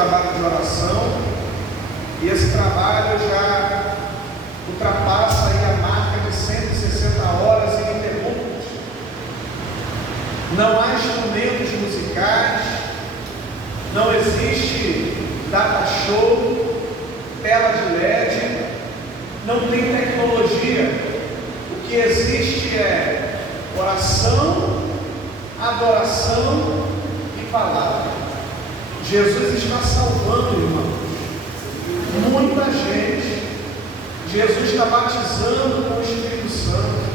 trabalho de oração, e esse trabalho já ultrapassa aí a marca de 160 horas ininterruptas. Não há instrumentos musicais, não existe data show, tela de LED, não tem tecnologia. O que existe é oração, adoração e palavra. Jesus está salvando, irmãos, muita gente. Jesus está batizando com o Espírito Santo.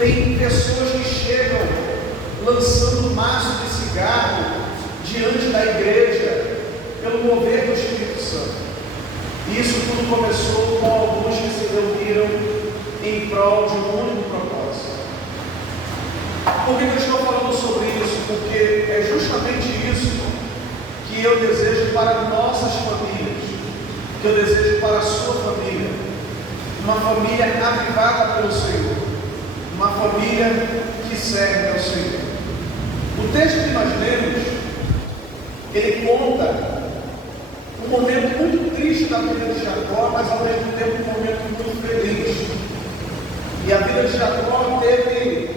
Tem pessoas que chegam lançando maço de cigarro diante da igreja pelo mover do Espírito Santo. E isso tudo começou com alguns que se reuniram em prol de um único propósito. Por que eu estou falando sobre isso? Porque é justamente isso que eu desejo para nossas famílias, que eu desejo para a sua família. Uma família avivada pelo Senhor, uma família que serve ao Senhor. O texto que nós lemos, ele conta um momento muito triste da vida de Jacó, mas ao mesmo tempo um momento muito feliz. E a vida de Jacó teve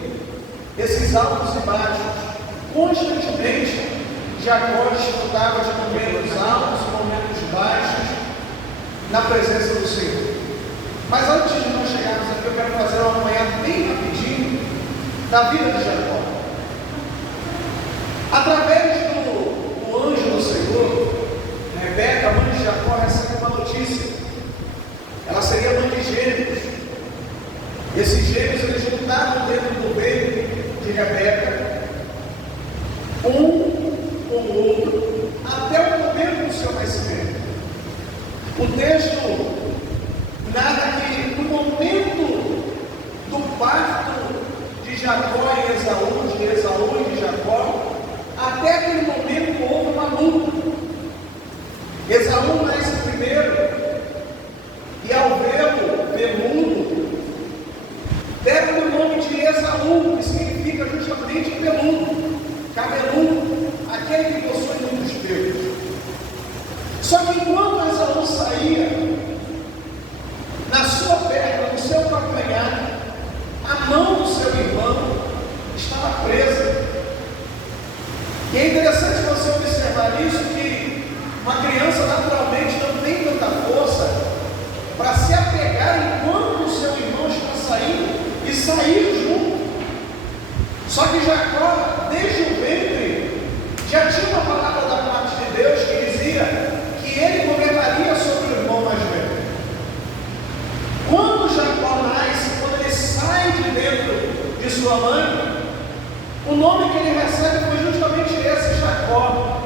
esses altos e baixos. Constantemente, Jacó desfrutava de momentos altos e momentos baixos na presença do Senhor. Mas antes de nós chegarmos aqui, eu quero fazer uma apanhada bem rapidinho da vida de Jacó. Através do anjo do Senhor, Rebeca, mãe de Jacó, recebe uma notícia. Ela seria mãe de gêmeos. Esses gêmeos, eles lutaram dentro do ventre de Rebeca, um com o outro, até o momento do seu nascimento. O texto narra que no momento do parto de Jacó e Esaú, de Esaú e de Jacó, até aquele momento houve uma luta. Esaú nasce primeiro, e ao vê-lo peludo, deve o nome de Esaú, que significa justamente peludo, cabeludo, aquele que possui muitos pelos. Só que enquanto Esaú saía, na sua perna, no seu calcanhar, a mão do seu irmão estava presa. E é interessante você observar isso, que uma criança naturalmente não tem tanta força para se apegar enquanto o seu irmão está saindo e sair junto. Só que Jacó, desde o ventre, já tinha uma palavra da parte de Deus que dizia que ele governaria sobre o irmão mais velho. Quando Jacó nasce, quando ele sai de dentro de sua mãe, o nome que ele recebe foi justamente esse, Jacó.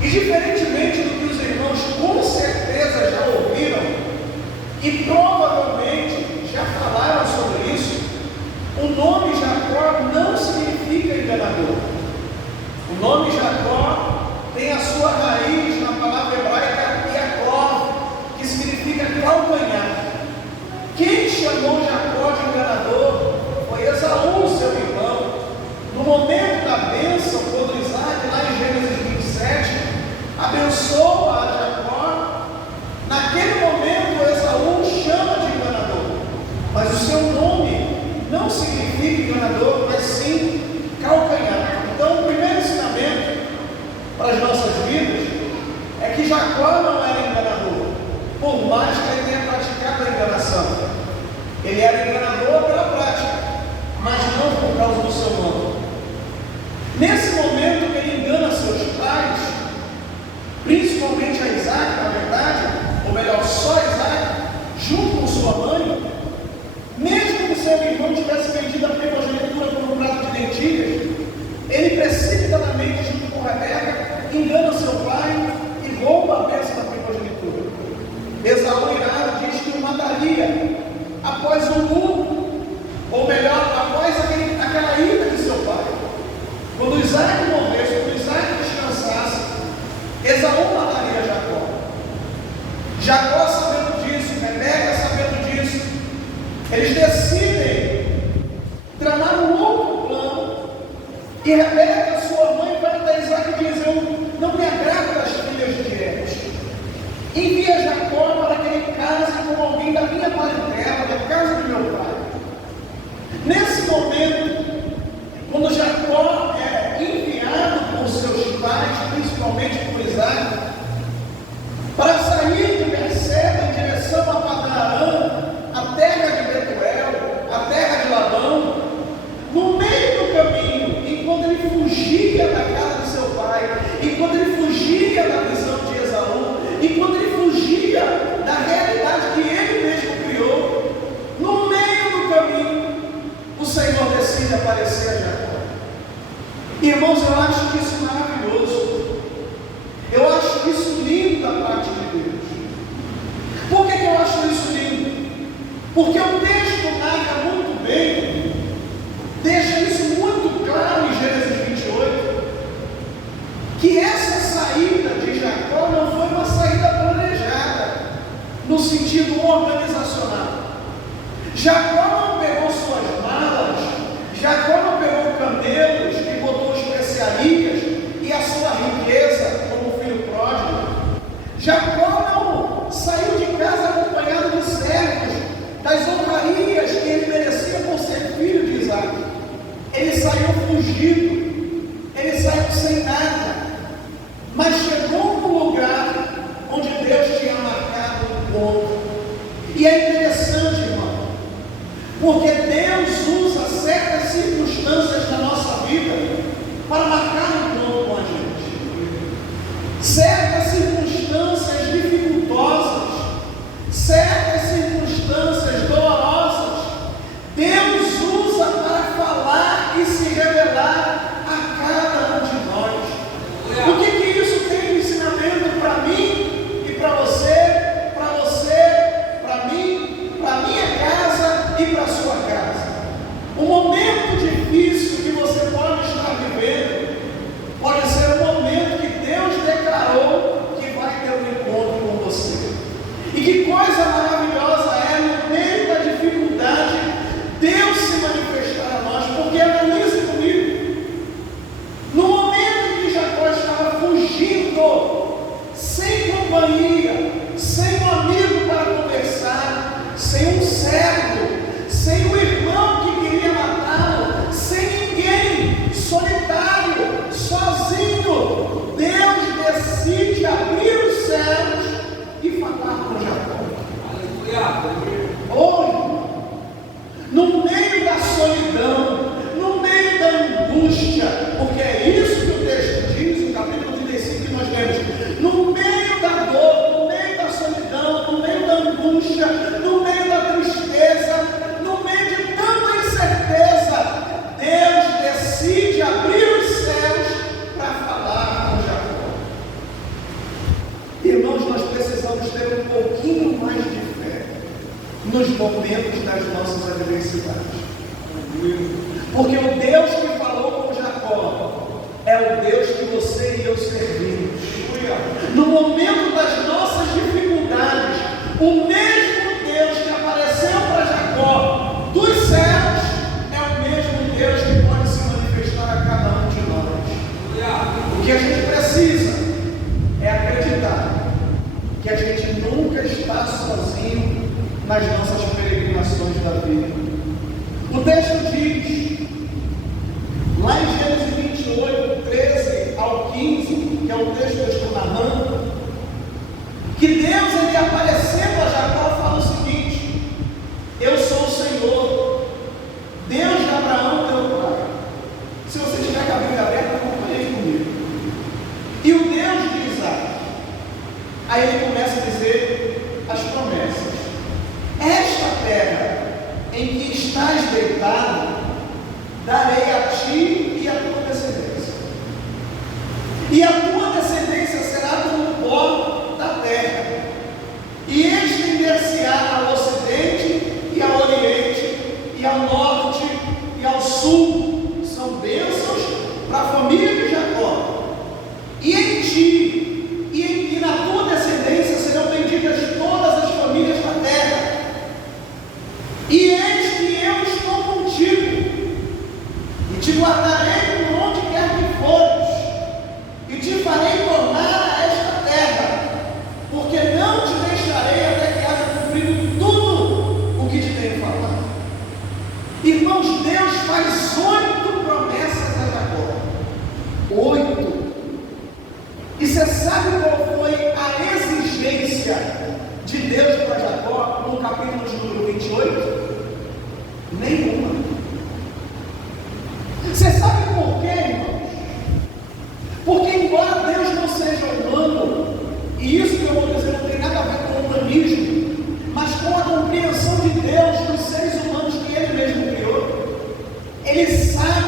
E diferentemente do que os irmãos com certeza já ouviram e provavelmente já falaram sobre isso, o nome Jacó não significa enganador. O nome Jacó tem a sua raiz na palavra hebraica Yaakov, que significa calcanhar. Quem chamou Jacó de enganador foi Esaú, seu irmão. No momento da bênção, quando Isaac, lá em Gênesis 27, abençoa a Jacó, naquele momento Esaú chama de enganador, mas o seu nome não significa enganador, mas sim calcanhar. Então, o primeiro ensinamento para as nossas vidas é que Jacó não era enganador, por mais que ele tenha praticado a enganação. Ele era enganador pela prática, mas não por causa do seu nome. Nesse momento que ele engana seus pais, principalmente a Isaac, na verdade, ou melhor, só Isaac, junto com sua mãe, mesmo que seu irmão tivesse vendido a primogenitura por um prato de lentilhas, ele precipitadamente, junto com Rebeca, engana seu pai e rouba a bênção da primogenitura. Esaú irado diz que o mataria após o luto, ou melhor, após aquela ira de seu pai. Quando Isaac morresse, quando Isaac descansasse, Esaú mataria Jacó. Jacó sabendo disso, Rebeca sabendo disso, eles decidem tramar um outro plano. E Rebeca, sua mãe, vai até Isaac e diz: eu não me agrada aparecer a Jacó. Irmãos, eu acho isso maravilhoso. Eu acho isso lindo da parte de Deus. Por que eu acho isso lindo? Porque o texto narra muito bem, deixa isso muito claro em Gênesis 28, que essa saída de Jacó não foi uma saída planejada, no sentido organizacional. Jacó não pegou suas malas, Jacó não pegou camelos e botou especiarias e a sua riqueza como filho pródigo. Jacó não saiu de casa acompanhado de servos, das honrarias que ele merecia por ser filho de Isaac. Ele saiu fugido, ele saiu sem nada, mas chegou no lugar onde Deus tinha marcado um ponto. E é interessante, irmão, porque Deus usa certas circunstâncias da nossa vida para marcar um ponto com a gente. Certas circunstâncias dificultosas, certas circunstâncias dolorosas, Deus usa para falar e se revelar a cada um de nós. O que isso tem de ensinamento para mim e para você, para mim, para minha casa e para a sua casa? Um momento difícil que você pode estar vivendo pode ser um momento que Deus declarou que vai ter um encontro com você. E que coisa maravilhosa é, no meio da dificuldade, Deus se manifestar a nós, porque analise comigo. No momento que Jacó estava fugindo, sem companhia, sem um amigo para conversar, sem um servo, sem um irmão que queria matá-lo, sem ninguém, solitário, sozinho, Deus decide abrir os céus e falar com Jacó. Hoje, no meio da solidão, no meio da angústia, porque é isso que o texto diz, no capítulo 35 que nós lemos, no meio da dor, no meio da solidão, no meio da angústia, no meio da tristeza, no meio de tanta incerteza, Deus decide abrir os céus para falar com Jacó. Irmãos, nós precisamos ter um pouquinho mais de fé nos momentos das nossas adversidades. Porque o Deus que falou com Jacó é o Deus que você e eu servimos. No momento das nossas dificuldades, o mesmo Deus que apareceu para Jacó dos céus é o mesmo Deus que pode se manifestar a cada um de nós. O que a gente precisa é acreditar que a gente nunca está sozinho nas nossas peregrinações da vida. O texto diz, lá em Gênesis 28, 13 ao 15, que é o texto que eu estou narrando, que Deus, ele aparecendo a Jacó, fala o seguinte: eu sou o Senhor, Deus de Abraão, teu pai. Se você tiver com a Bíblia aberta, acompanhe comigo. E o Deus de Isaac. Aí ele começa a dizer as promessas. Esta terra em que estás deitado, darei a ti e a tua descendência. E a tua descendência será como o pó da terra. E estender-se-á ao ocidente e ao oriente, e ao norte e ao sul. São bênçãos para a família de Jacó. E em ti e na tua descendência serão benditas todas as famílias da terra. E eis que eu estou contigo, e te guardarei por onde quer que fores, e te farei tornar a esta terra, porque não te deixarei até que haja cumprido tudo o que te tenho falado. Irmãos, Deus faz 8 promessas a Jacó. 8. E você sabe qual foi a exigência de Deus para Jacó no capítulo de número 28? Nenhuma. Você sabe por quê, irmãos? Porque embora Deus não seja humano, e isso que eu vou dizer não tem nada a ver com o humanismo, mas com a compreensão de Deus dos seres humanos que Ele mesmo criou, Ele sabe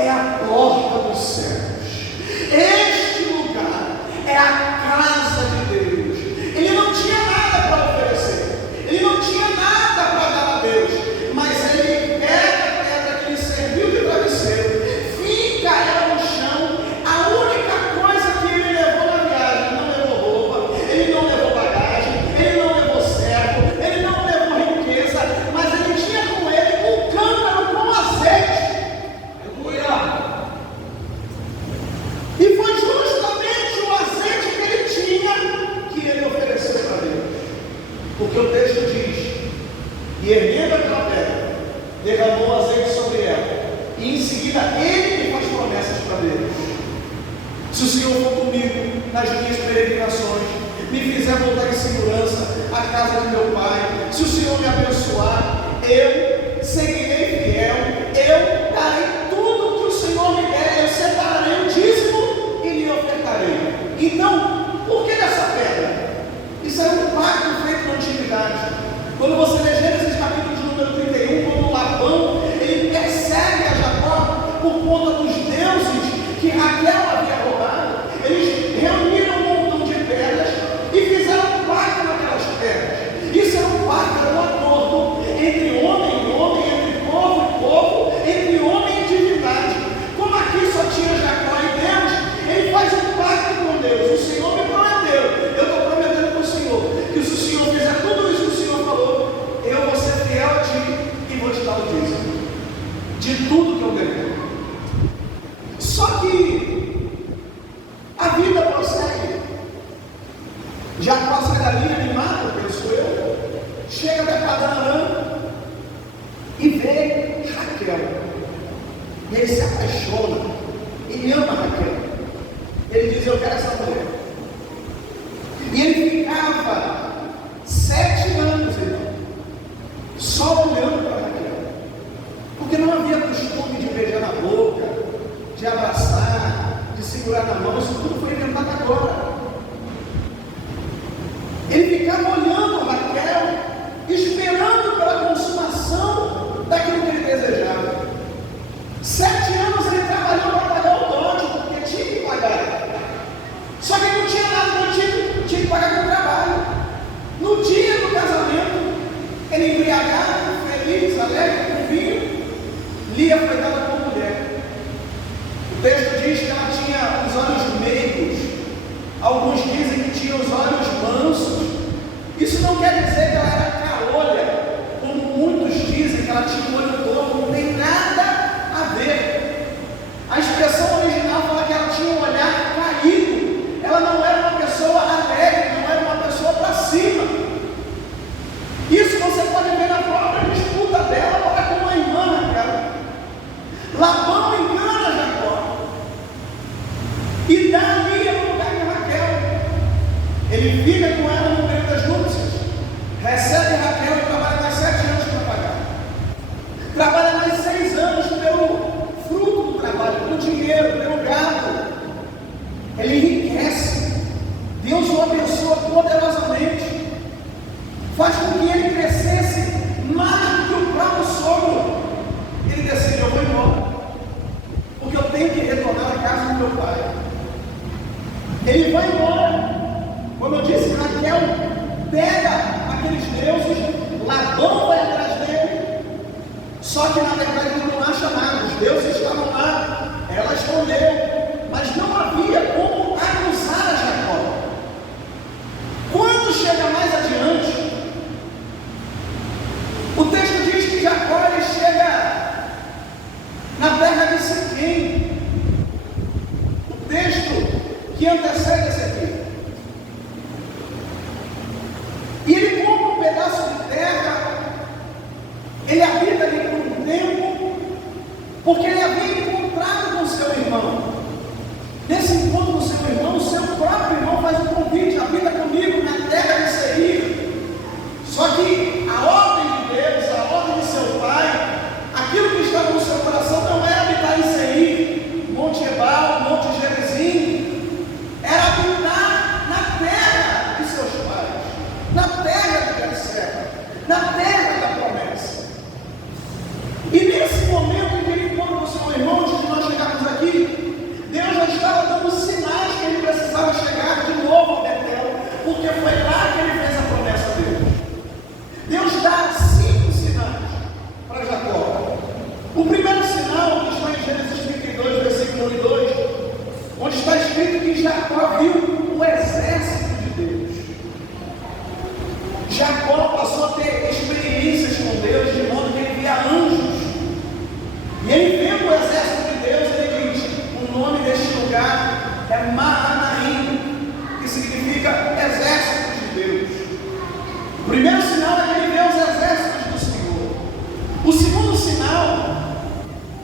é a porta dos céus. Este lugar é a casa de Deus. Ele não tinha nada para oferecer, ele não tinha nada para dar a Deus, mas ele pega a pedra que lhe serviu de travesseiro, fica ela no chão. A única coisa que ele levou na viagem, não levou roupa, ele não levou bagagem, ele não levou servo, ele não levou riqueza, mas ele tinha com ele um cântaro com azeite. E foi justamente o azeite que ele tinha que ele ofereceu para Deus. Porque o texto diz: e erguendo aquela pedra, derramou azeite sobre ela, e em seguida ele me faz promessas para Deus. Se o Senhor for comigo nas minhas peregrinações, me fizer voltar em segurança à casa de meu pai, se o Senhor me abençoar, eu seguirei fiel, eu darei tudo que o Senhor me der, eu separarei o dízimo e lhe ofertarei. Então, por que dessa pedra? Isso era um pacto feito na antiguidade. Quando você lê Gênesis capítulo de número 31, quando Labão ele persegue a Jacó por conta dos deuses que Raquel havia roubado, eles reuniram um montão de pedras e fizeram um pacto naquelas pedras. Isso era um pacto, era um acordo entre homem e homem, entre povo e povo, entre homem e divindade. Como aqui só tinha Jacó e Deus, ele faz um pacto com Deus. O Senhor me prometeu, eu estou prometendo para o Senhor, que se o Senhor fizer tudo isso que o Senhor falou, eu vou ser fiel a ti e vou te dar o dízimo de tudo que eu ganhei. Só que a vida prossegue. Jacó sai dali animado, penso eu, chega até Padã-Arã e vê Raquel. E ele se apaixona, ele ama Raquel. Ele diz: eu quero essa mulher. E ele ficava 7 anos, irmão, só olhando para Raquel, porque não havia costume de beijar na boca, de abraçar, de segurar na mão. Isso tudo foi inventado agora. Ele ficava olhando Raquel, esperando pela consumação daquilo que ele desejava. 7 anos ele trabalhou para pagar o dote, porque tinha que pagar. Só que não tinha nada, não tinha que pagar com trabalho. No dia do casamento, ele embriagado, feliz, alegre, com vinho, Lia foi dada como mulher. O texto diz que ela tinha os olhos meigos, alguns dizem que tinha os olhos mansos. Isso não quer dizer que ela era caolha, como muitos dizem que ela tinha o olho torto, não tem nada a ver. A expressão original fala que ela tinha um olhar caído, ela não era uma pessoa alegre, não era uma pessoa para cima. Isso você pode ver na própria disputa dela para com a irmã Raquel. Labão engana Jacó e dá a Lia no lugar de Raquel. Ele fica com ela no período das núpcias, recebe Raquel e trabalha mais 7 anos para pagar. Trabalha mais 6 anos pelo fruto do trabalho, pelo dinheiro, pelo gado. Ele enriquece. Deus o abençoa poderosamente. Faz com que ele crescesse mais do que o próprio sogro. Ele decide: eu vou embora, porque eu tenho que retornar à casa do meu pai. Ele vai embora. Como eu disse, Raquel pega aqueles deuses, Labão vai atrás dele. Só que na verdade ele não acha nada. Os deuses estavam lá, ela escondeu, mas não havia como acusar a Jacó. Quando chega mais adiante, o texto diz que Jacó ele chega na terra de Siquém. O texto que antecede esse aqui. E ele compra um pedaço de terra, ele habita ali por um tempo, porque ele havia encontrado com seu irmão. Nesse encontro com seu irmão, o seu próprio irmão faz um convite: habita comigo na terra de Seir. Só que a ordem de Deus, a ordem de seu pai, aquilo que estava no seu coração não era habitar em Seir, Monte Ebal, Monte Gerizim, era habitar na terra de seus pais, na terra de Berseba, na terra da promessa. E nesse momento em que ele encontra o seu onde está escrito que Jacó viu o exército de Deus. Jacó passou a ter experiências com Deus, de modo que ele via anjos. E ele vendo o exército de Deus, ele diz: o nome deste lugar é Mahanaim, que significa exércitos de Deus. O primeiro sinal é que ele vê os exércitos do Senhor. O segundo sinal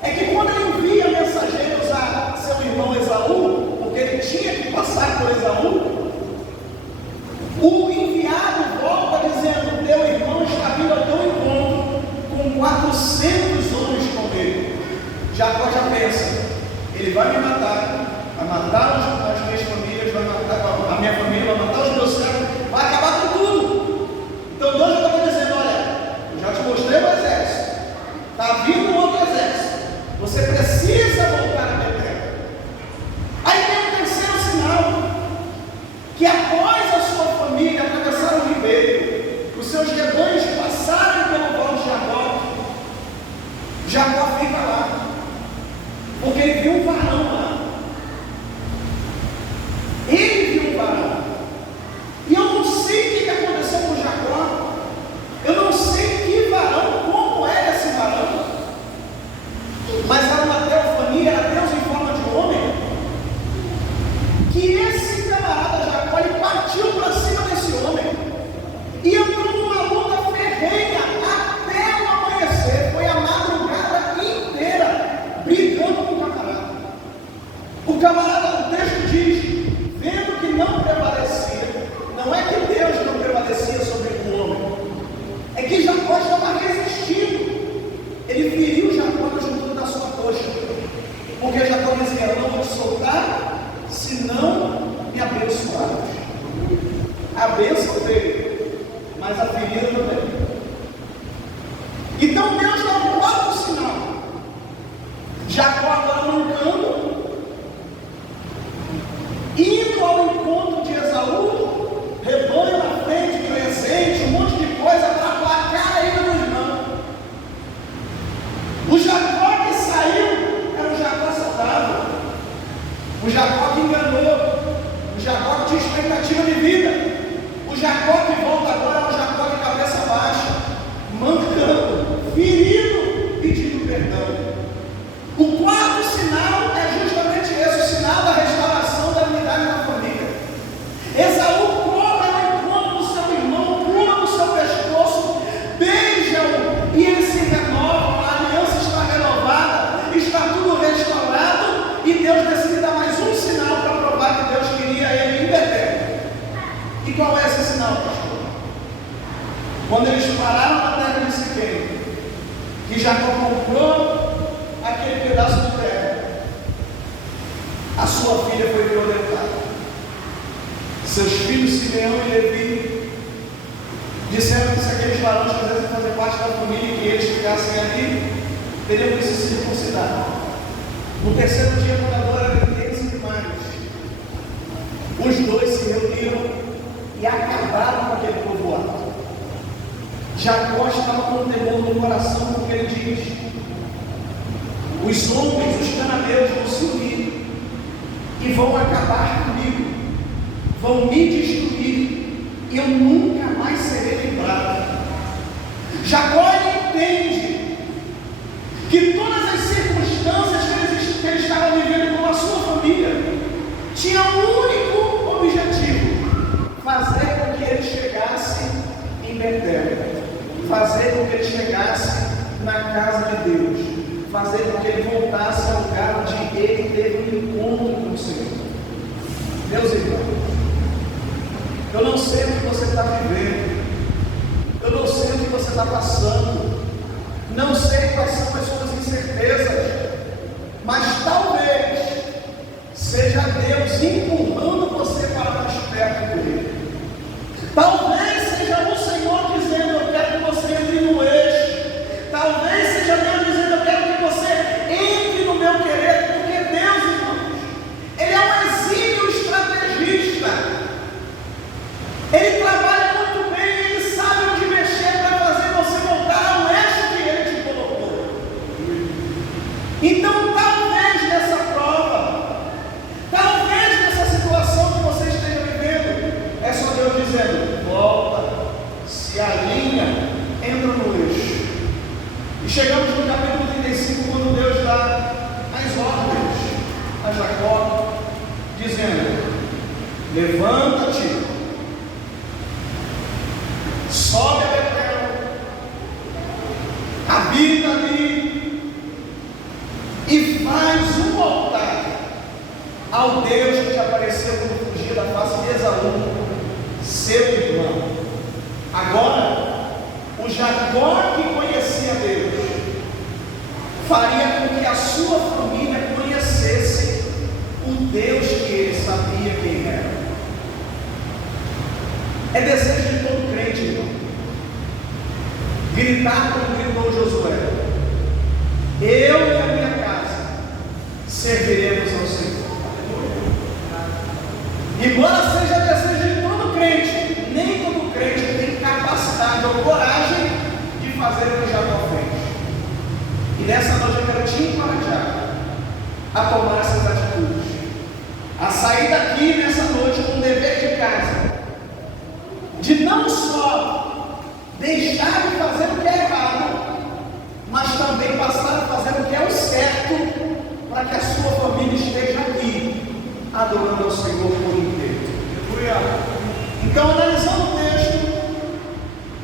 é que quando ele envia mensageiros a seu irmão Esaú, porque ele tinha que passar por Esaú, o enviado volta dizendo: teu irmão está vindo ao teu encontro com 400 homens com ele. Jacó já pensa: ele vai me matar, vai matar as minhas famílias, vai matar a minha família, vai matar os meus servos, vai acabar com tudo. Então Deus já estava dizendo: olha, eu já te mostrei o exército, está vindo um outro exército, você precisa voltar a Betel. Aí tem o terceiro sinal, que após a sua família atravessar o ribeiro, os seus rebanhos passarem pelo val de Jacó, Jacó fica lá, porque ele viu um varão lá. Ele viu um varão. E eu não sei o que aconteceu com Jacó. Eu não sei que varão, como era esse varão. Mas era uma teofania, era Deus em forma de homem. Que esse camarada Jacó, ele partiu para cima desse homem e entrou numa luta ferrenha até o amanhecer. Foi a madrugada inteira brigando com o camarada. O camarada, o texto diz, vendo que não prevalecia, não é que Deus não prevalecia sobre o homem, é que Jacó estava resistindo. Ele feriu Jacó na juntura da sua coxa, porque Jacó dizia: eu não vou te soltar, se não me abençoar. A bênção veio, mas a ferida também. Então Deus dá um quarto sinal. Jacó agora mancando, indo ao encontro de Esaú, rebanho na frente, presente, um monte de coisa para aplacar a ira do irmão. O Jacó que saiu era o Jacó saudável, o Jacó que enganou, o Jacó que tinha expectativa de vida. O Jacó que volta agora é o Jacó de cabeça baixa, mancando, ferido, pedindo perdão. O quarto sinal é justamente esse, o sinal da restauração da unidade da família. Esaú corre ao encontro do seu irmão, pula no seu pescoço, beija-o e ele se renova, a aliança está renovada, está tudo restaurado e Deus decide dar mais um sinal para provar que Deus queria ele em Betel. E qual é esse sinal, pastor? Quando eles pararam na terra de Siquém, que Jacó comprou aquele pedaço de terra, a sua filha foi violentada. Seus filhos Simeão e Levi disseram que se aqueles varões quisessem fazer parte da família e que eles ficassem ali, teriam que se circuncidar. No terceiro dia, quando a dor era intensa demais, os dois se reuniram e acabaram com aquele povoado. Jacó estava com temor no coração, porque ele diz: os homens, os cananeus vão se unir e vão acabar comigo, vão me destruir, e eu nunca mais serei lembrado. Jacó entende que todas as circunstâncias que ele estava vivendo com a sua família tinham um único objetivo: fazer com que ele chegasse em Betel, fazer com que ele chegasse na casa de Deus, fazer com que ele voltasse ao lugar onde ele teve um encontro com o Senhor. Meus irmãos, eu não sei o que você está vivendo, eu não sei o que você está passando, não sei quais são as suas incertezas, mas talvez seja Deus empurrando você para mais perto dele. Talvez seja o Senhor dizendo: eu quero que você entre no eixo. Talvez seja Deus dizendo: eu quero que você entre no meu querer. Porque Deus, irmãos, Ele é um exímio estrategista. Ele trabalha muito bem, Ele sabe onde mexer para fazer você voltar ao eixo que Ele te colocou. Então, talvez nessa prova, talvez Chegamos no capítulo 35, quando Deus dá as ordens a Jacó, dizendo: levanta-te, sobe a Betel, habita ali e faz um altar ao Deus que te apareceu quando fugia da face de Esaú, seu irmão. Agora, o Jacó que conhecia Deus faria com que a sua família conhecesse o Deus que ele sabia quem era. É desejo de todo crente, irmão, gritar como gritou Josué: eu e a minha casa serviremos ao Senhor. Embora seja desejo de todo crente, nem todo crente tem capacidade ou coragem de fazer o que Jacó fez. E nessa noite eu quero te encorajar a tomar essas atitudes, a sair daqui nessa noite com o dever de casa, de não só deixar de fazer o que é errado, mas também passar a fazer o que é o certo, para que a sua família esteja aqui adorando ao Senhor por inteiro. Então, analisando o texto,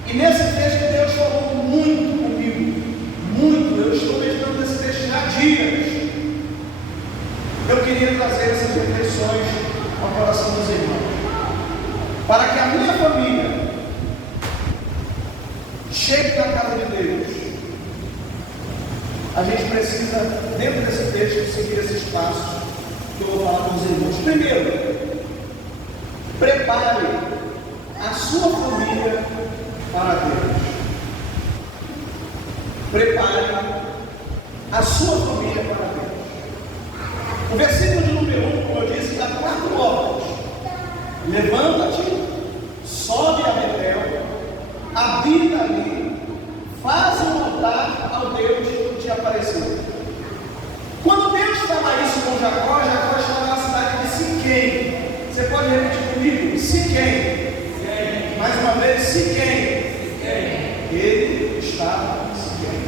e nesse texto Deus falou muito comigo, muito. Eu estou meditando nesse texto já há dias. Eu queria trazer essas reflexões ao coração dos irmãos, para que a minha família chegue na casa de Deus. A gente precisa, dentro desse texto, seguir esses passos que eu vou falar com os irmãos. Primeiro, prepare a sua família para Deus. Prepare a sua família para Deus. O versículo de número 1, como eu disse, dá 4 ordens: levanta-te, sobe a Betel, habita ali, faz um altar ao Deus que te apareceu. Quando Deus fala isso com Jacó, Jacó estava na cidade de Siquém. Você pode repetir comigo? Siquém. Mais uma vez, Siquém. Ele estava em Siquém.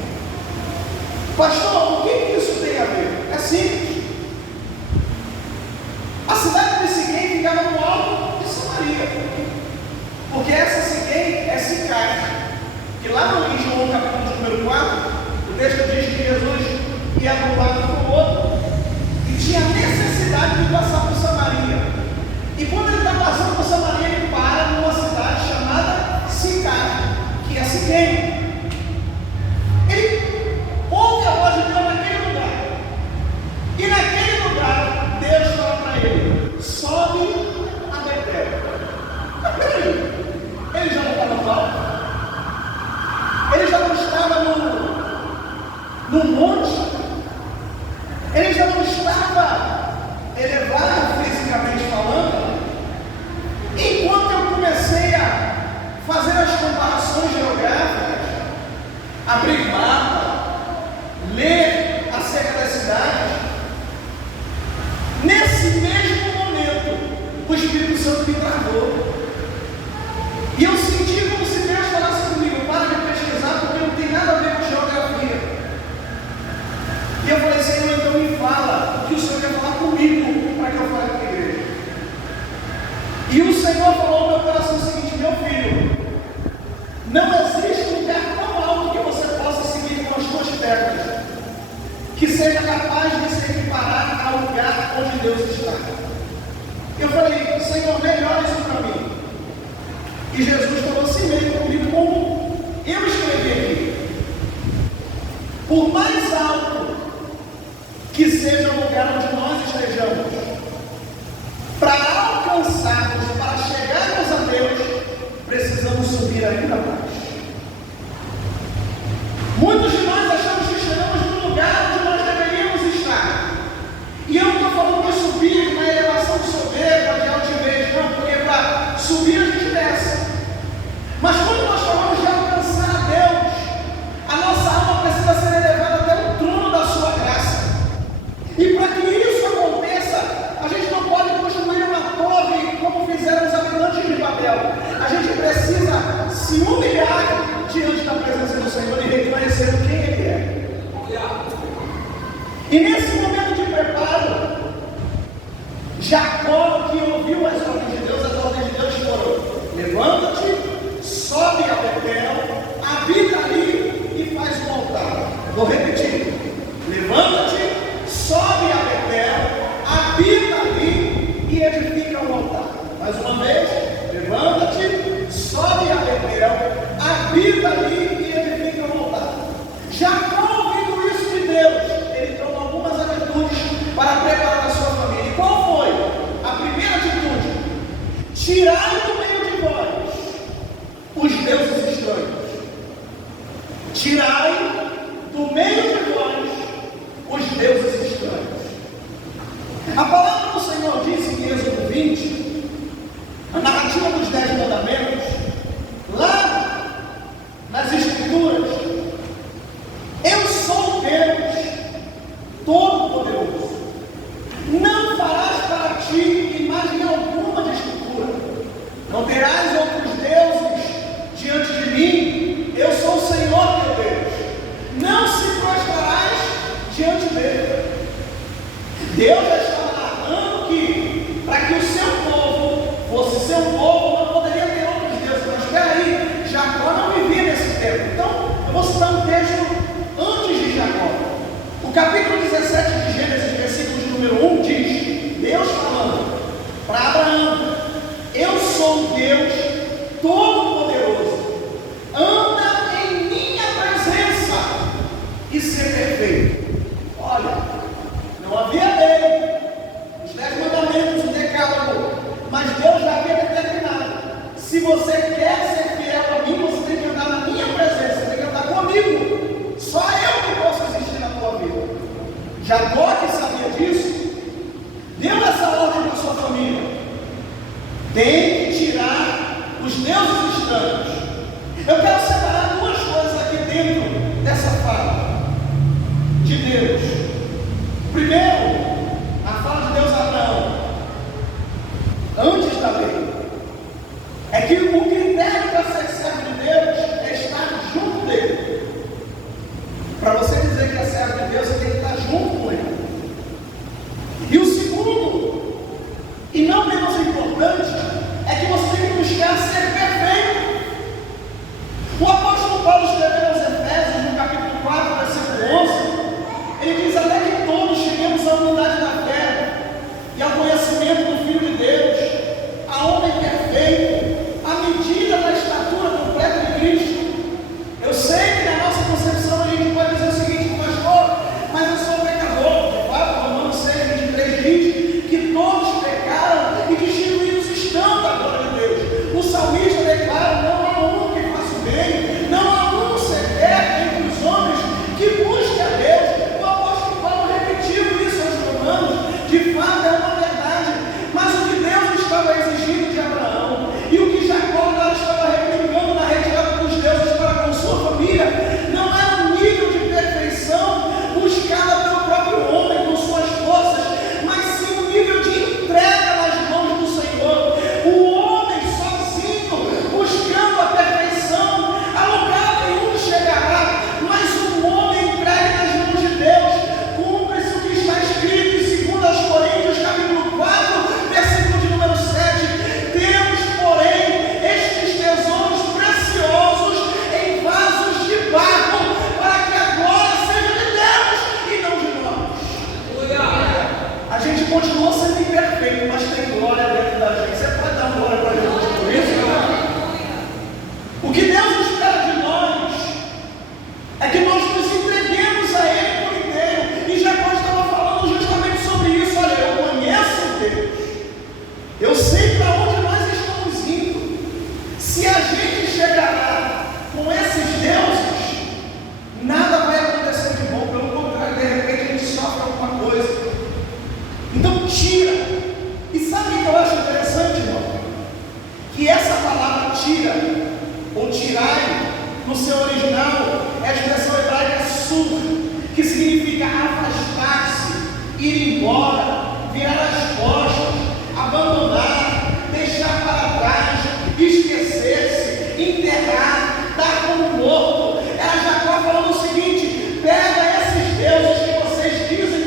Pastor, o que isso tem a ver? É simples. A cidade de Siquém ficava no alto de Samaria, porque essa Siquém é Sicar, que lá no João capítulo número 4, o texto diz que Jesus ia de um lado para o outro e tinha necessidade de passar por Samaria. E quando ele está passando por Samaria, ele para numa cidade chamada Sicar, que é Siquém. Ele ouve a voz de Deus naquele lugar, e naquele lugar Deus fala para ele: sobe a Betel. Mas peraí, ele já não estava no alto? Ele já não estava no monte? Ele já não estava elevado fisicamente falando? Enquanto eu comecei a fazer as comparações geográficas, abrir mapa, ler acerca das cidades, nesse mesmo momento o Espírito Santo me travou, e eu senti como se Deus falasse comigo: para de pesquisar, porque não tem nada a ver com geografia. E eu falei: Senhor, então me fala o que o Senhor quer falar comigo, para que eu fale com a igreja. E o Senhor falou no meu coração o seguinte: meu filho, não existe lugar tão alto que você possa seguir com as suas pernas, que seja capaz de se equiparar ao lugar onde Deus está. Eu falei: Senhor, melhora isso para mim. E Jesus falou assim mesmo comigo, como eu escrevi aqui: por mais alto que seja o lugar onde nós estejamos, para alcançarmos, para chegarmos a Deus, precisamos subir ainda mais. Muitos de nós achamos que chegamos no lugar onde nós deveríamos estar. E eu não estou falando de subir na elevação de soberba, de altivez, não, porque para subir a gente desce. Mas quando nós falamos de alcançar a Deus, a nossa alma precisa ser elevada até o trono da sua graça. E para que isso aconteça, a gente não pode construir uma torre como fizeram os habitantes de Babel. A gente precisa se humilhar diante da presença do Senhor e reconhecer quem E nesse momento de preparo, Jacó, que ouviu as ordens de Deus foram: levanta-te, sobe a Betel, habita ali e faz um altar. Vou repetir: levanta-te, sobe a Betel, habita ali e edifica um altar. Mais uma vez: levanta-te, sobe a Betel, habita ali e edifica um altar. Jacó, ouvindo isso de Deus, ele tomou algumas atitudes para preparar a sua família. E qual foi? A primeira atitude: tirai do meio de vós os deuses estranhos. Tirai do meio de vós os deuses estranhos. A palavra do Senhor diz em Êxodo 20, a narrativa dos 10 mandamentos, lá nas Escrituras: eu sou Deus Todo-Poderoso. Não farás para ti imagem alguma de escultura. Não terás outros deuses diante de mim. Eu sou o Senhor teu Deus. Não se prostrarás diante dele. Deus já estava narrando que, para que o seu povo fosse seu povo, não poderia ter outros deuses. Mas espera aí, Jacó não vivia nesse tempo. Então, eu vou citar um texto antes de Jacó. O capítulo 17 de Gênesis, versículo de número 1, diz: Deus falando para Abraão: eu sou Deus Todo-Poderoso, anda em minha presença e ser perfeito. Olha, não havia lei, os 10 mandamentos, o decálogo, mas Deus já havia determinado: se você quer ser fiel a mim, você tem que andar na minha presença, você tem que andar comigo. Só eu que posso existir na tua vida. Jacó, que sabia disso, deu essa ordem para sua família: tem que tirar os deuses estranhos. Eu quero separar duas coisas aqui dentro dessa fala de Deus. Primeiro, a fala de Deus a Abraão, antes da lei, é que o critério para ser servo de Deus é estar junto dele. Para você dizer que é servo de Deus, você tem que estar junto com ele. E o segundo, e não menos importante, é que você tem que buscar ser perfeito. O apóstolo Paulo escreveu aos Efésios, no capítulo 4, versículo 11, ele diz: até que todos cheguemos à unidade da fé e ao conhecimento do Filho de Deus, a homem perfeito, à medida da estatura completa de Cristo. Eu sei que na nossa concepção a gente pode dizer o seguinte: pastor, mas eu sou pecador. De fato, Romanos 6, 23 diz que todos pecaram e destituídos estão da glória de Deus. O salmista declara: não há um que faça o bem, não há um sequer entre os homens que busque a Deus. O apóstolo Paulo repetiu isso aos Romanos. De fato, é uma verdade. Mas o que Deus estava exigindo de Abraão e o que Jacó estava replicando na retirada dos deuses para com sua família não era um nível de perfeição buscada pelo próprio homem com suas forças, mas sim um nível de entrega nas mãos do Senhor. O homem sozinho buscando a perfeição, a lugar nenhum chegará, mas um homem entregue nas mãos de Deus cumpre-se o que está escrito em 2 Coríntios capítulo 4, versículo de número 7. Temos, porém, estes tesouros preciosos em vasos de barro, para que a glória seja de Deus e não de nós. A gente continua sendo imperfeito, mas tem glória dentro da gente. Você pode dar glória para Jesus por isso? O que Deus espera de nós é que nós nos entreguemos a Ele por inteiro. E Jacó estava falando justamente sobre isso. Olha, eu conheço Deus, eu sei para onde nós estamos indo. Se a gente chegar lá com esses deuses, nada vai acontecer de bom. Pelo contrário, de repente a gente sofre alguma coisa. Então tira. E sabe o que eu acho interessante, irmão? Que essa palavra tira, ou tirai, no seu original, é a expressão hebraica sur, que significa afastar-se, ir embora, virar as costas, abandonar, deixar para trás, esquecer-se, enterrar, dar como morto. Era Jacó falando o seguinte: pega esses deuses que vocês dizem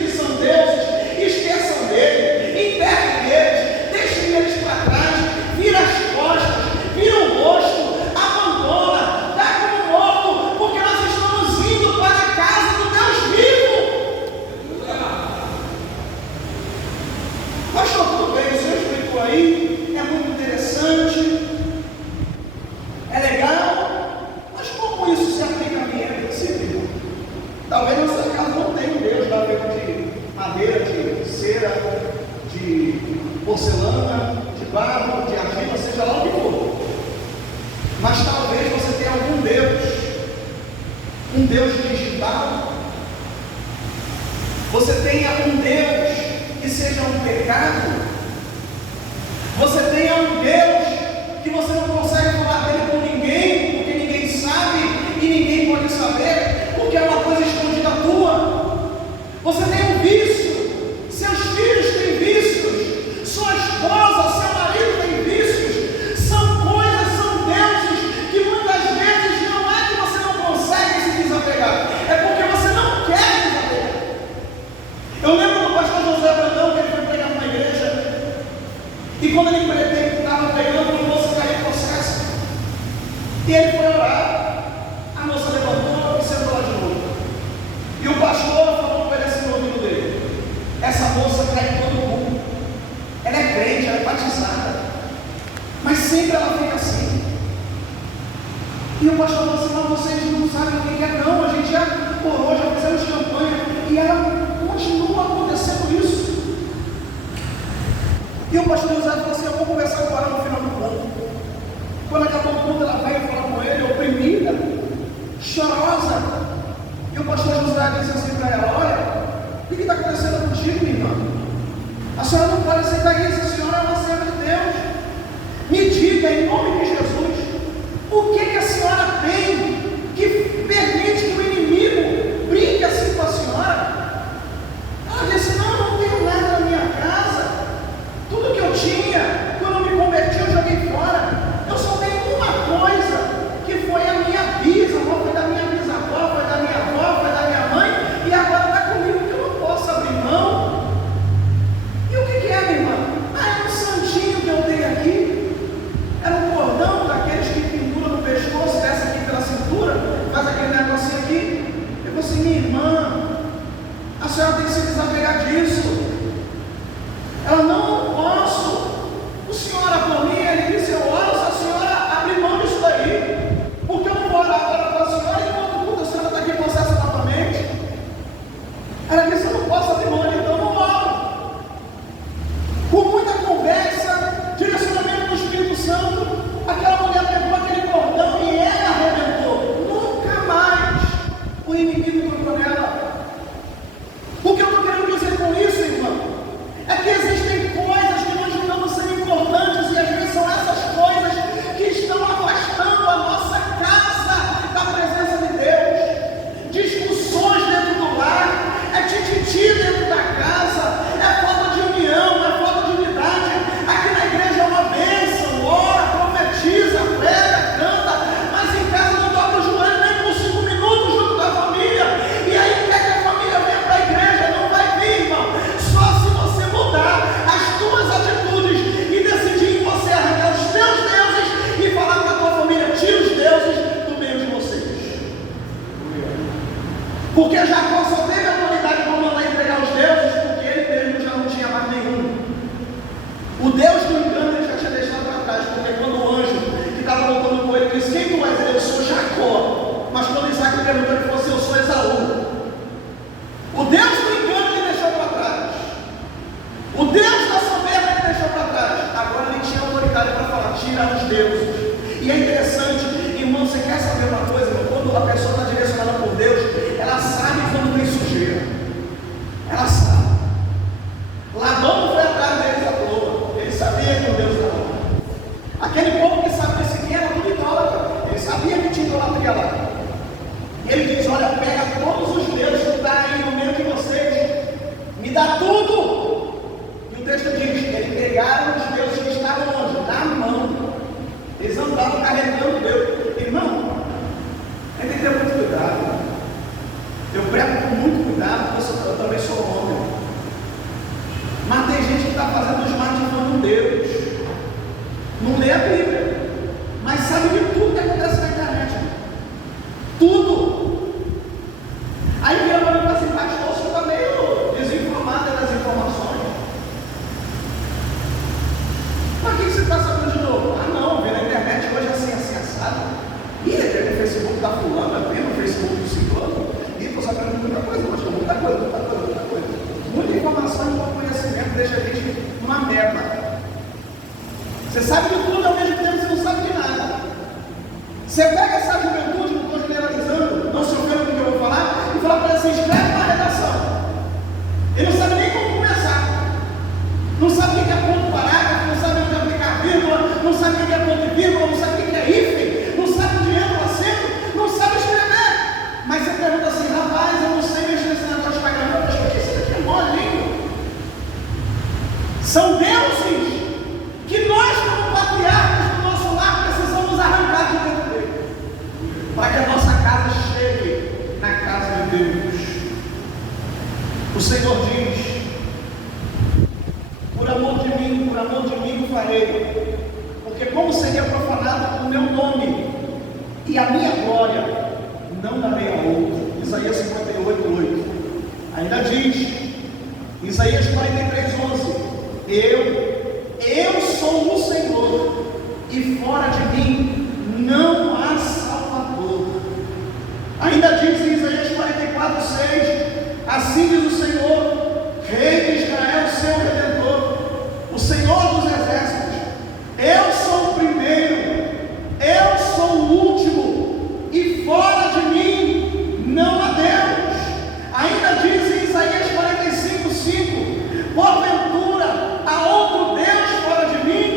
você tenha um Deus que seja um pecado, você tenha um Deus que você não consegue falar dele com ninguém, porque ninguém sabe e ninguém pode saber, porque é uma coisa escondida tua. Você tem um vício, seus filhos têm vícios, sua esposa, seu marido tem vícios, são coisas, são deuses que muitas vezes não é que você não consegue se desapegar, é porque você não quer desapegar. Eu lembro do pastor José Brandão, que ele foi pregar numa igreja, e quando ele estava pregando, uma moça caiu em processo, e ele foi orar, a moça levantou e sentou lá de novo, e o pastor falou com ele assim no ouvido dele: essa moça cai em todo mundo, ela é crente, ela é batizada, mas sempre ela fica assim. E o pastor falou assim: mas vocês não sabem o que é, não, a gente já orou, já fizemos campanha, e ela continua acontecendo isso. E o pastor José falou assim: eu vou conversar com ela no final do culto. Quando acabou o culto, ela veio falar com ele, oprimida, chorosa. E o pastor José disse assim para ela: olha, o que está acontecendo contigo, minha irmã? A senhora não pode aceitar isso, a senhora é uma serva de Deus. Me diga, em nome de Jesus, o que a senhora tem que permite que o inimigo brinque assim com a senhora? Ela disse: não, eu não tenho nada na minha casa, tudo que eu tinha, quando eu me converti, eu joguei fora. Eu só tenho uma coisa, que foi a minha bisavó, foi da minha bisavó, foi da minha avó, foi da minha mãe, e agora está comigo, que eu não posso abrir mão. E o que é, minha irmã? Ah, é um santinho que eu tenho aqui, era um cordão daqueles que pendura no pescoço, desce aqui pela cintura, faz aquele negocinho aqui. Eu falei assim: minha irmã, a senhora tem que se desapegar disso. Ela: não posso. O senhor ora por mim? Ele disse: eu oro se a senhora abrir mão disso daí, porque eu não vou orar agora para a senhora e enquanto tudo a senhora está aqui possessa novamente. Ela disse: eu não posso abrir mão, então eu não oro. Com muita conversa, direcionamento do Espírito Santo, aquela mulher pegou aquele cordão e ela arrebentou. Nunca mais o inimigo tocou nela. O que eu estou querendo dizer com isso, irmão, é que existem coisas que nós julgamos ser importantes e às vezes são essas coisas que estão afastando a nossa casa da presença de Deus. Discussões dentro do lar, é tititi dentro da casa, é falta de união, é falta de unidade. Aqui na igreja é uma bênção, ora, profetiza, prega, canta, mas em casa não dobra o joelho nem por 5 minutos junto com a família. E aí quer que a família venha para a igreja? Não vai vir, irmão. Só se você mudar as tuas atitudes e decidir em você arrancar os teus deuses e falar para a tua família: tira os deuses do meio de vocês. Porque Jacó só teve autoridade para mandar entregar os deuses porque ele mesmo já não tinha mais nenhum. O Deus do engano ele já tinha deixado para trás, porque quando o anjo que estava voltando com ele disse: quem tu és? Eu sou Jacó. Mas quando Isaac perguntou, ele falou assim: eu sou Esaú. O Deus do engano ele deixou para trás. O Deus da soberba ele deixou para trás. Agora ele tinha autoridade para falar: tira os deuses. E é interessante, irmão, você quer saber uma coisa? Quando a pessoa está direcionada por Deus, ela sabe quando tem sujeira. Ela sabe. Labão não foi atrás deles à toa. Ele sabia que o Deus estava lá. Aquele povo que sabia seguir era tudo idólatra. Ele sabia que tinha idolatria lá. Ele diz: olha, pega todos os deuses que estão aí no meio de vocês, me dá tudo. E o texto diz: eles pegaram os deuses que estavam onde? Na mão. Eles andavam carregando Deus. Irmão, a gente tem que ter muito cuidado. Eu prego com muito cuidado, porque eu também sou homem. Mas tem gente que está fazendo os smartphones com Deus. Não lê a Bíblia, mas sabe de tudo que acontece na internet. Tudo. Aí vem a mãe e fala assim: pastor, você está meio desinformado das informações. Mas o que você está sabendo de novo? Ah, não, vê na internet hoje assim, assado. E é no Facebook da fulana, vê no Facebook do ciclano. E estou sabendo muita coisa, mas muita coisa. Muita informação e muito conhecimento deixa a gente numa merda. Você sabe de tudo, ao mesmo tempo você não sabe de nada. Você pega essa juventude, não estou generalizando, não se ofenda com o que eu vou falar, e fala para ela assim: escreve uma redação. O Senhor diz: por amor de mim o farei, porque como seria profanado o meu nome e a minha glória, não darei a outro. Isaías 58:8. Ainda diz, Isaías 43:11: eu sou o Senhor, e fora de mim não há Salvador. Ainda diz em Isaías 44:6: assim diz o Senhor, Rei de Israel, seu Redentor, o Senhor dos Exércitos: eu sou o primeiro, eu sou o último, e fora de mim não há Deus. Ainda diz em Isaías 45:5: porventura há outro Deus fora de mim?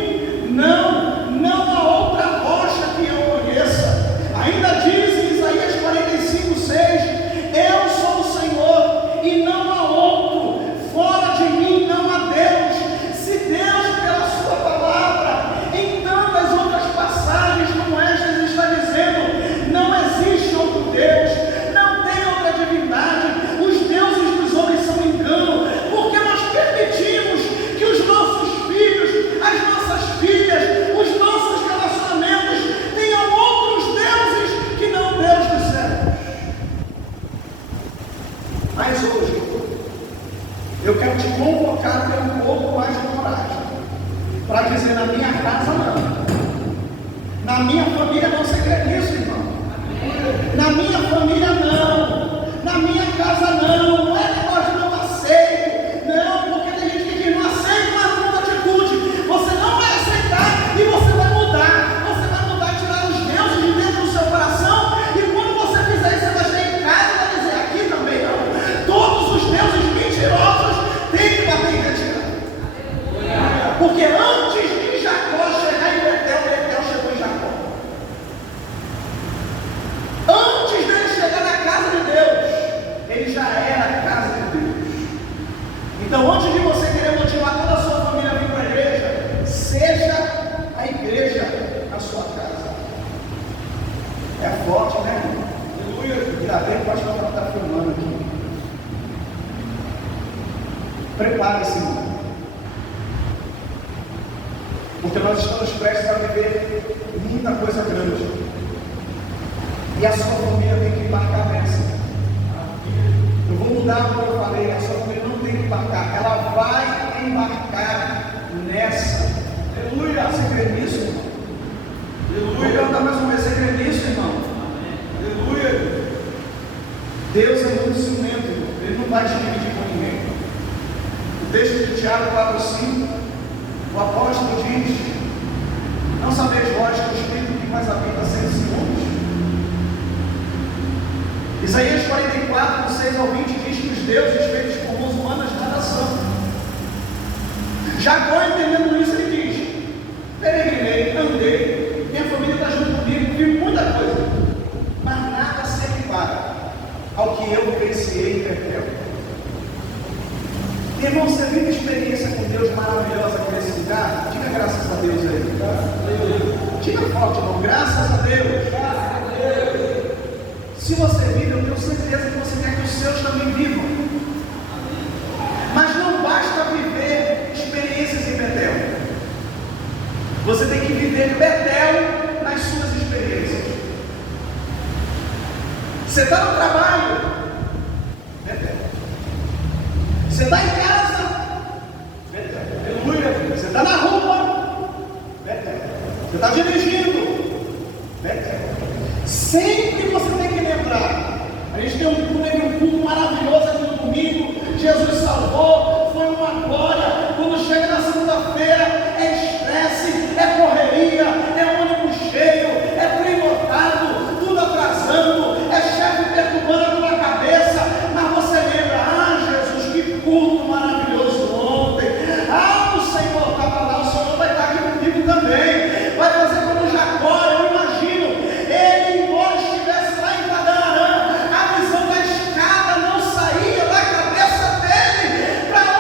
Não há outra rocha que eu conheça. Ainda diz em Isaías 45:6: eu sou o Senhor e não há outro, fora de mim não há Deus. Se Deus, pela sua palavra, em tantas outras passagens como estas, está dizendo: não existe outro Deus, não tem outra divindade, os deuses dos homens são engano, porque nós permitimos que os nossos filhos, as nossas filhas, os nossos relacionamentos tenham outros deuses que não o Deus dos céus. Mas hoje eu quero te convocar a ter um pouco mais de coragem para dizer: na minha casa não, na minha família não. Você crê nisso, irmão? Na minha família não, na minha casa não. Não é negócio de não aceito, não, porque tem gente que diz: não aceito, mas não muda atitude. Você não vai aceitar e você vai mudar. Você vai mudar, tirar os deuses de dentro do seu coração, e quando você fizer isso, você vai chegar em casa e vai dizer: aqui também não. Todos os deuses mentirosos têm que bater em retirada. Porque antes de Jacó chegar em Betel, Betel chegou em Jacó. Antes dele chegar na casa de Deus, ele já era a casa de Deus. Então, antes de você querer motivar toda a sua família a vir para a igreja, seja a igreja a sua casa. É forte, né, irmão? Aleluia. Ainda bem que o pastor está filmando aqui. Prepare-se, irmão, porque nós estamos prestes a viver muita coisa grande, e a sua família tem que embarcar nessa. Eu vou mudar o que eu falei: a sua família não tem que embarcar, ela vai embarcar nessa. Aleluia. Você crê nisso, irmão? Aleluia. Vou cantar mais uma vez: você crê nisso, irmão? Aleluia. Deus é muito ciumento, irmão. Ele não vai te dividir com ninguém. O texto de Tiago 4:5, o apóstolo diz: não sabeis vós que o Espírito que mais habita sendo ciúmes? Isaías 44:6-20 diz que os deuses feitos por mãos humanas nada são. Jacó, entendendo isso, ele diz: peregrinei, andei, minha família está junto comigo, vi muita coisa, mas nada se equipara ao que eu vivenciei em Betel. Irmão, você vive experiência com Deus maravilhosa aqui nesse lugar? Diga graças a Deus aí. Diga forte, irmão: graças a Deus. Se você vive, eu tenho certeza que você quer que os seus também vivam. Mas não basta viver experiências em Betel. Você tem que viver Betel nas suas experiências. Você está no trabalho, Betel. Você está em casa, Betel. Aleluia. Você está na rua, Betel. Você está dirigindo, Betel. Sempre você tem que lembrar. A gente tem um culto maravilhoso aqui no domingo. Jesus salvou, foi uma glória. Quando chega na segunda-feira, é estresse, é correria, é ônibus cheio, é trem lotado, tudo atrasando, é chefe perturbando na cabeça. Mas você lembra: ah, Jesus, que culto maravilhoso ontem. Ah, o Senhor estava lá, o Senhor vai estar aqui comigo também. Vai fazer como Jacó, eu imagino. Ele, embora estivesse lá em Padan Aram, a visão da escada não saía da cabeça dele. Para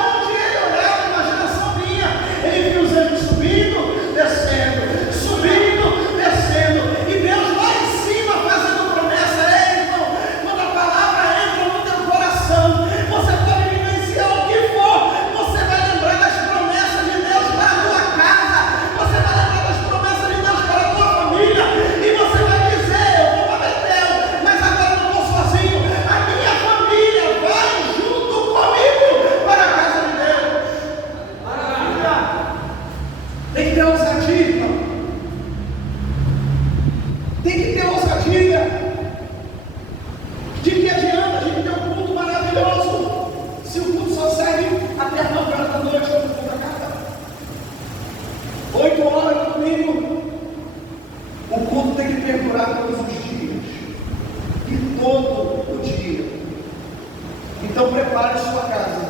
prepare sua casa,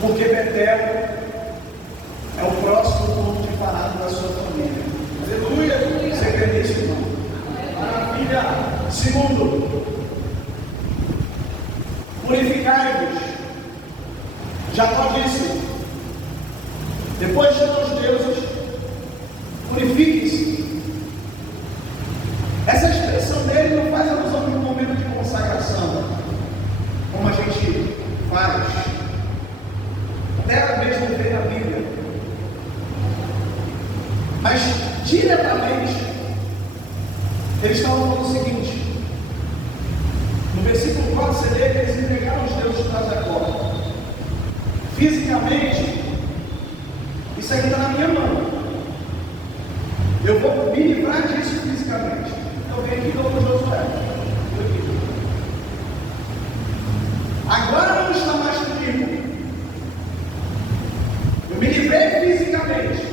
porque Betel é o próximo ponto de parada da sua família. Aleluia! Você crê nisso, irmão? Maravilha! Segundo, purificai-vos. Jacó disse: depois de os deuses, purifique-se. Essa expressão dele não faz alusão de um momento de consagração, como a gente faz, até mesmo vê na Bíblia, mas diretamente eles estavam falando o seguinte: no versículo 4 você lê que eles entregaram os deuses para Jacó. Fisicamente, isso aqui está na minha mão. Eu vou me livrar disso fisicamente. Eu venho aqui e dou para Josué. Agora não está mais comigo. Eu me livrei fisicamente.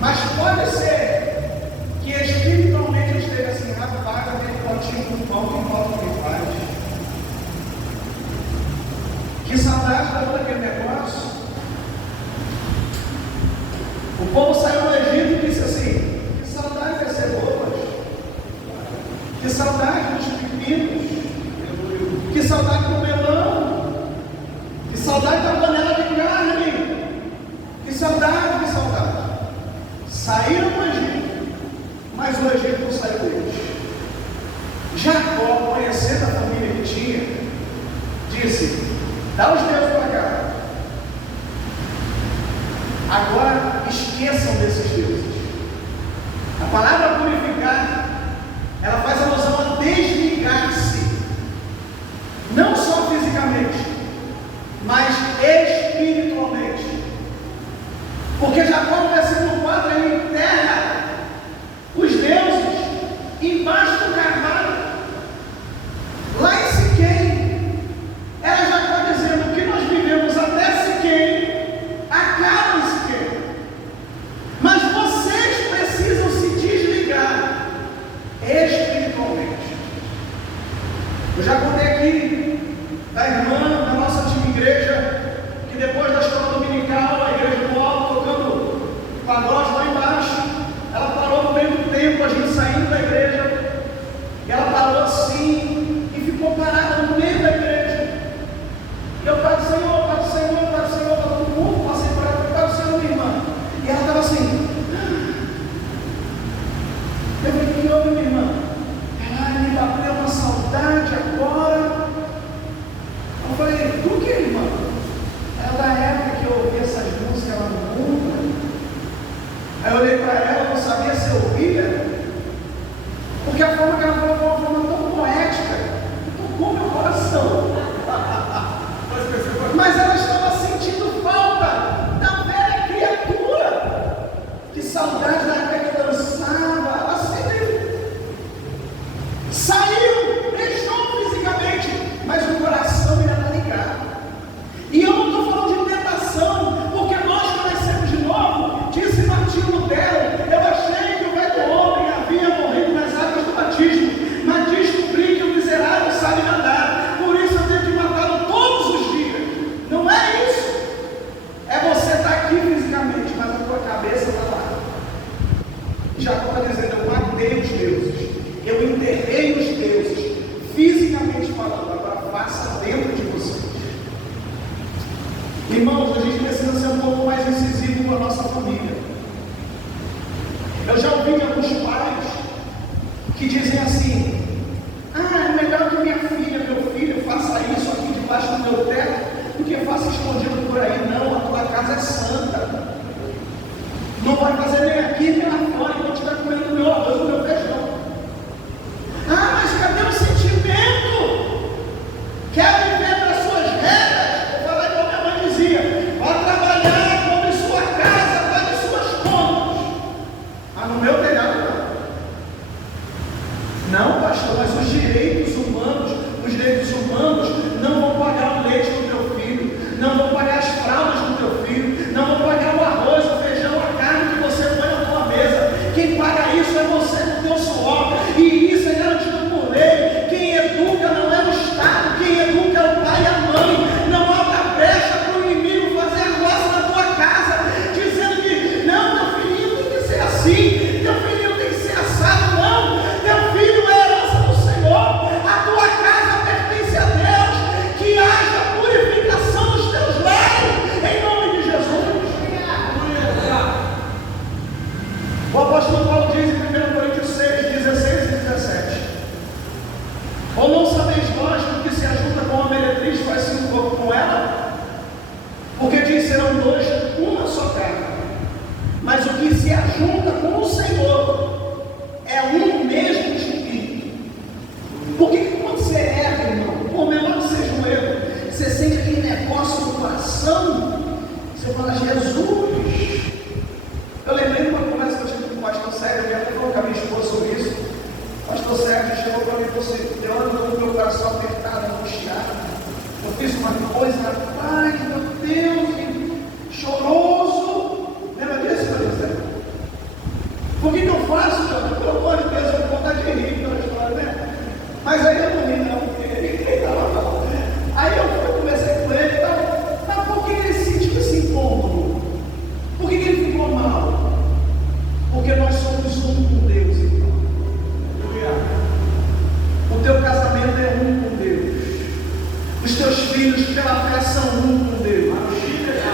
Mas pode ser que espiritualmente eu esteja assim: rapaz, aquele potinho com pão que falta me faz. Que saudade daquele negócio. O povo saiu do Egito e disse assim: que saudade das cebolas, que saudade dos pepinos, que saudade do melão, que saudade da panela de carne, que saudade, que saudade. Saíram do Egito, mas o Egito não saiu deles. Jacó, conhecendo a família que tinha, disse: dá os deuses para cá. Agora esqueçam desses deuses. A palavra purificar, ela faz alusão a desligar-se, não só fisicamente, mas espiritualmente. Porque Jacó, no versículo 4, ele enterra os deuses embaixo do carvalho, lá em Siquém. Era Jacó dizendo: que nós vivemos até Siquém, acaba em Siquém. Mas vocês precisam se desligar espiritualmente. Eu já contei aqui da irmã da nossa antiga igreja, que depois da escola dominical, a igreja do alto, tocando pagode lá embaixo, ela parou no meio do tempo, a gente saindo da igreja, e ela parou assim e ficou parada no meio da igreja. E eu: Pai do Senhor, Pai do Senhor, Pai do Senhor, para todo mundo, passei por ela: Pai do Senhor, minha irmã. E ela estava assim. Eu falei: que houve, minha irmã? Ela: me bateu uma saudade agora. Eu falei: do que, irmã? Ela: da época que eu ouvi essas músicas lá no mundo. Aí eu olhei para ela, não sabia se eu ouvia, porque a forma que ela falou foi uma forma tão poética, tocou meu coração. Mas ela estava sentindo falta da velha criatura. Que saudade da época que dançava. Ela sempre saiu, deixou fisicamente, mas o coração ainda está ligado. E eu não estou falando de tentação, porque nós que nascemos de novo, disse Martinho Lutero: eu achei que o velho homem havia morrido nas águas do batismo, mas descobri que o miserável sabe nadar, por isso eu tenho que matá-lo todos os dias. Não é isso. É você estar aqui fisicamente, mas a tua cabeça está lá. Jacó está dizendo: eu matei os deuses, eu enterrei os deuses, fisicamente falando. Agora faça dentro de vocês. Irmãos, a gente precisa ser um pouco mais incisivo com a nossa família. Eu já ouvi de alguns pais que dizem assim: ah, é melhor que minha filha, meu filho faça isso aqui debaixo do meu teto do que faça escondido por aí. Não, a tua casa é santa. Não vai fazer nem aqui nem lá fora enquanto estiver comendo o meu arroz, o meu feijão. Ah, mas cadê o sentimento? Quer viver para suas regras? Vou falar igual minha mãe dizia: vá trabalhar, compre sua casa, pague suas contas. Ah, no meu telhado não. Não, pastor. Você fala, Jesus. Eu lembrei de uma conversa que eu tive com o pastor Sérgio, eu até falou com a minha esposa sobre isso. O pastor Sérgio chegou para mim e falou assim: eu ando com o meu coração apertado, angustiado. Eu fiz uma coisa, ai meu Deus, choroso. Lembra disso, meu Deus? Por que eu faço, Deus? Pelo amor de Deus, eu tenho vontade de rir pela história, né? Mas aí eu não ri, não, porque ele estava falando. Aí eu conversei com ele e tal. Mas por que ele sentiu esse incômodo? Por que ele ficou mal? Porque nós somos um com Deus, então. O teu casamento é um com Deus. Os teus filhos pela fé são um com Deus.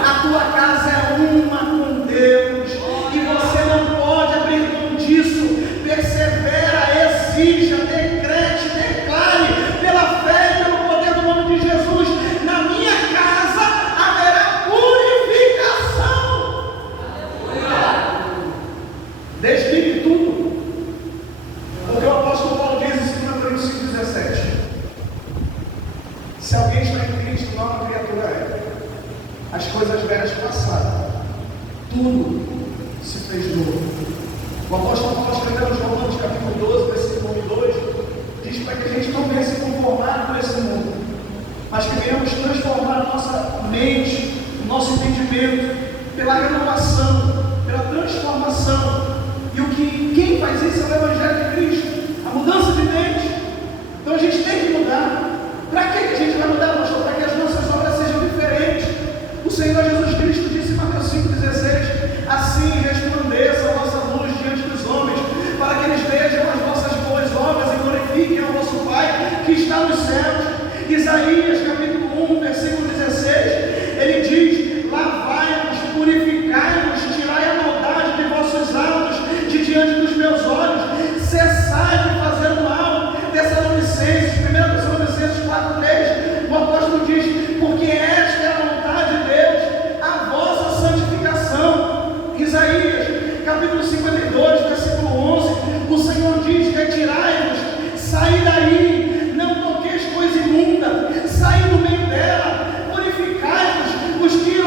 A tua casa é uma com Deus. E você não pode abrir mão disso. Persevera, exija, decrete, declare pela fé e pelo poder do nome de Jesus. Na minha casa haverá purificação. Desligue tudo. Porque o apóstolo Paulo diz em 2 Coríntios 5,17: se alguém está em Cristo, nova criatura é. As coisas velhas passaram, tudo se fez novo. O apóstolo Paulo escreveu nos Romanos capítulo 12, versículo 1 e 2, diz para que a gente não venha se conformar com esse mundo, mas que venhamos transformar a nossa mente, o nosso entendimento, pela renovação, pela transformação. E quem faz isso é o Evangelho de Cristo, a mudança de mente. Então a gente tem que mudar. Para que a gente vai mudar, pastor? Para que as nossas obras sejam diferentes. O Senhor Jesus Cristo disse em Mateus 5,16: assim resplandeça a vossa luz diante dos homens, para que eles vejam as vossas boas obras e glorifiquem ao vosso Pai que está nos céus. Isaías capítulo 1, versículo 16, ele diz: lavai-vos, purificai-vos, tirai a maldade de vossos atos de diante dos meus olhos, cessai de fazer o mal. Tessalonicenses, 1 Tessalonicenses 4,3, o apóstolo diz: porque esta é a vontade de Deus, a vossa santificação. Isaías capítulo 52, versículo 11, o Senhor diz: retirai-vos, saí daí, não toqueis coisa imunda, saí do meio dela, purificai-vos, os que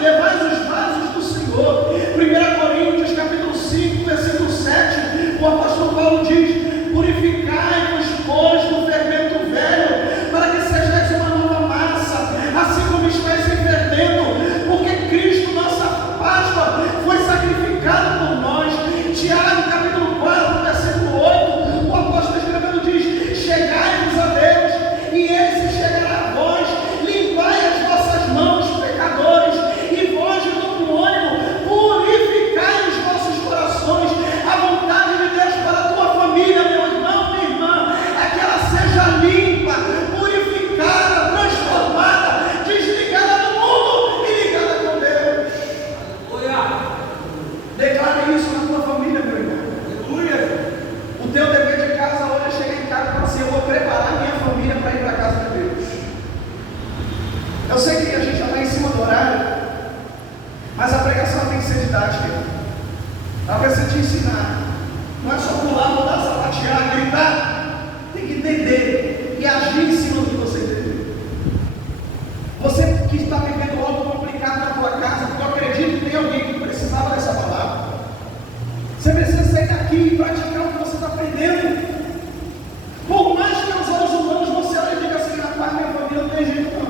levais os vasos do Senhor. 1 Coríntios capítulo 5, versículo 7, o apóstolo Paulo diz: purificai-vos, pois, do fermento velho, para que sejais uma nova massa, assim como estáis em fermento, porque Cristo, nossa Páscoa, foi sacrificado por nós. Tiago capítulo 4, versículo 8, o apóstolo escrevendo diz: chegai-vos a Deus, e Ele se chegará a vós. Limpai as vossas mãos, pecadores, e vós de duplo ânimo, purificai os vossos corações. A vontade de Deus para a tua família, meu irmão, minha irmã, é que ela seja limpa, purificada, transformada, desligada do mundo e ligada com Deus. Declare isso na tua família, meu irmão. O teu dever de casa hoje é chegar em casa e falar assim: eu vou preparar minha família para ir para a casa de Deus. Eu sei que a gente já está em cima do horário, mas a pregação tem que ser didática. Ela precisa te ensinar. Não é só pular, mudar, sapatear, gritar. Tem que entender e agir em cima do que você entendeu. Você que está vivendo algo complicado na tua casa, porque eu acredito que tem alguém que precisava dessa palavra. Você precisa sair daqui e praticar o que você está aprendendo. Por mais que aos olhos humanos você olhe e diga assim: rapaz, minha família não tem jeito não.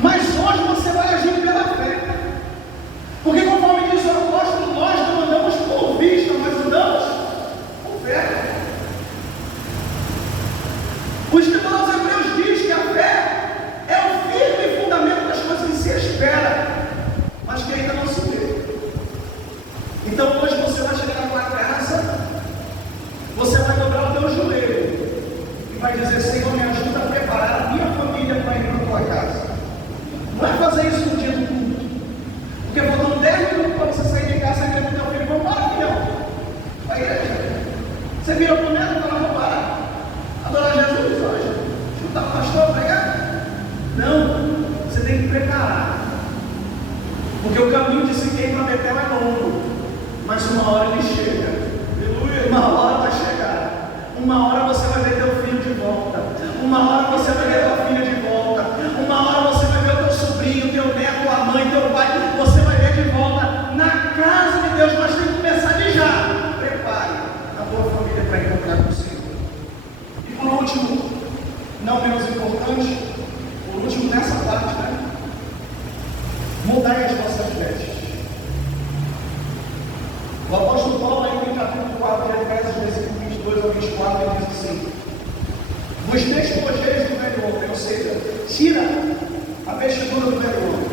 Mas hoje você vai agir pela fé. Porque conforme diz o apóstolo, nós não andamos por vista, nós andamos por fé. O escritor aos Hebreus diz que a fé é o firme fundamento das coisas que se espera, mas que ainda não se vê. Então hoje você vai chegar na tua casa, você vai dobrar o teu joelho e vai dizer: Senhor, me ajuda a preparar a minha família para ir para a tua casa. Não é fazer isso no dia do culto, porque faltam 10 minutos para você sair de casa e dizer para o teu filho: vamos para aqui, não. Para a igreja. Você vira para o neto e fala: vamos para adorar Jesus hoje, escutar o pastor pregar. Não, você tem que preparar, porque o caminho de Siquém para Betel é longo, mas uma hora ele chega. Uma hora vai chegar. Uma hora você vai ver teu filho de volta. Uma hora você vai ver tua filha de volta. Uma hora você vai ver o teu sobrinho, teu neto, importante, por último nessa parte, né? Mudai as vossas vestes. O apóstolo Paulo, aí no capítulo 4 de Efésios, versículo 22 ao 24, ele diz assim: vos despojeis do velho homem, ou seja, tira a vestidura do velho homem,